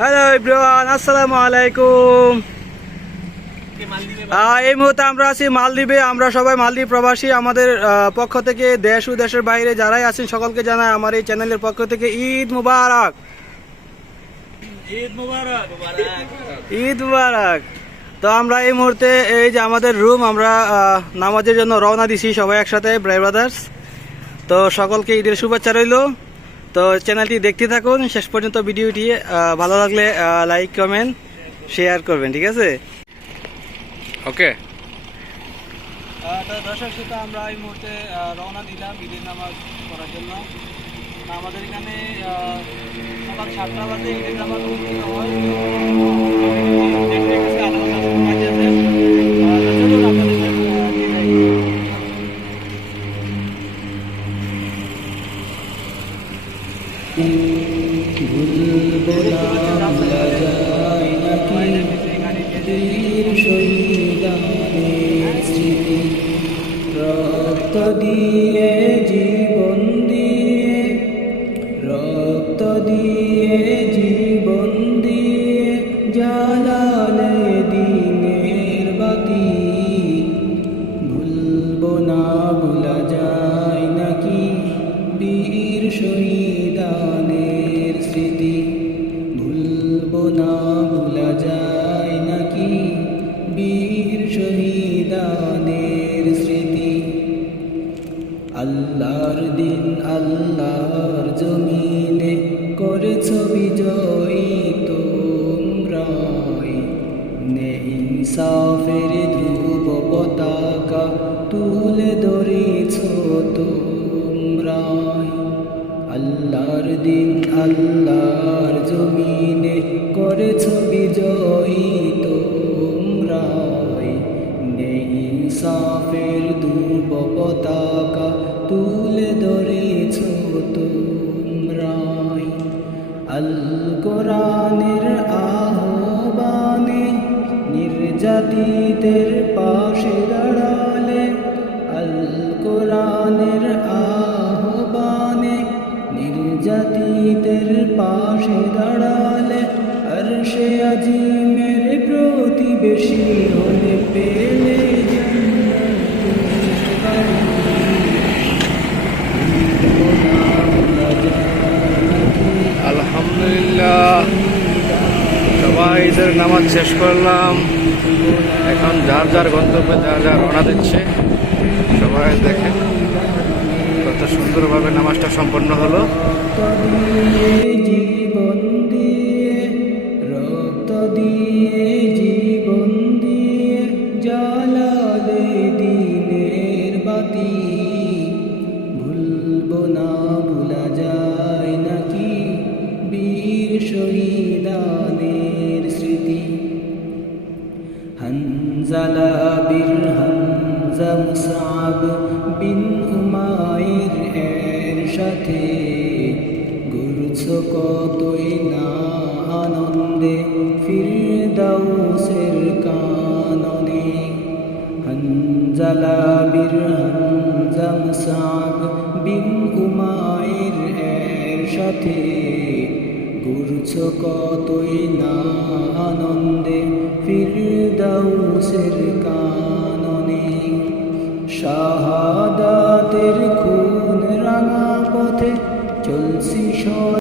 Hello Ibran আসসালামু আলাইকুম এই মুহূর্তে আমরা আছি মালদ্বীপে। আমরা সবাই মালদ্বীপ প্রবাসী। আমাদের পক্ষ থেকে দেশ ও দেশের বাইরে যারাই আছেন সকলকে জানাই আমার এই চ্যানেলের পক্ষ থেকে ঈদ মুবারক। ঈদ মুবারক। ঈদ মুবারক। তো আমরা এই মুহূর্তে এই যে আমাদের রুম আমরা নামাজের জন্য রওনা দিছি সবাই একসাথে ব্রাই ব্রাদার্স। তো সকলকে ঈদের শুভেচ্ছা রইল। তো চ্যানেলটি দেখতে থাকুন শেষ পর্যন্ত ভিডিওটি ভালো লাগলে লাইক কমেন্ট শেয়ার করবেন ঠিক আছে? ওকে তো দর্শক সেটা আমরা এই মুহূর্তে রওনা দিলাম ঈদের নামাজ পড়ার জন্য। আমাদের এখানে সকাল সাতটা বাজে ঈদের নামাজ অনুষ্ঠিত হয়। রক্ত দিয়ে আল্লাহর জমিনে করেছ বিজয়ী তোমরাই নেই সাফের ধ্রুব পতাকা তুলে ধরেছ তোমরাই আল্লাহর দিন, আল্লাহর জমিনে করেছ বিজয়ী তোমরাই নেই সাফের দুব পতাকা ধরেছ আল কোরআনের আহ্বানে নির্যাতিতের পাশে দাঁড়ালে আল কোরআনের আহ্বানে নির্যাতিতের পাশে দাঁড়ালে আর সে আজিমের প্রতিবেশী হলে পেলে ঈদের নামাজ শেষ করলাম। এখন যার যার গন্তব্যে যার যার রওনা দিচ্ছে, সবাই দেখেন কত সুন্দরভাবে নামাজটা সম্পন্ন হলো। দিয়ে জীবন দিয়ে জীবন বাতি ভুলবো না, ভুলা যায় নাকি শহীদানের হানজালা বীর হামজা মুসাব বিন উমায়ের এর সাথে ঘুরছ কতই না আনন্দে ফিরদাউসের কাননে হানজালা বীর হামজা মুসাব বিন উমায়ের এর সাথে ঘুরছ কতই না আনন্দে ফিরদাউসের কাননে শাহাদাতের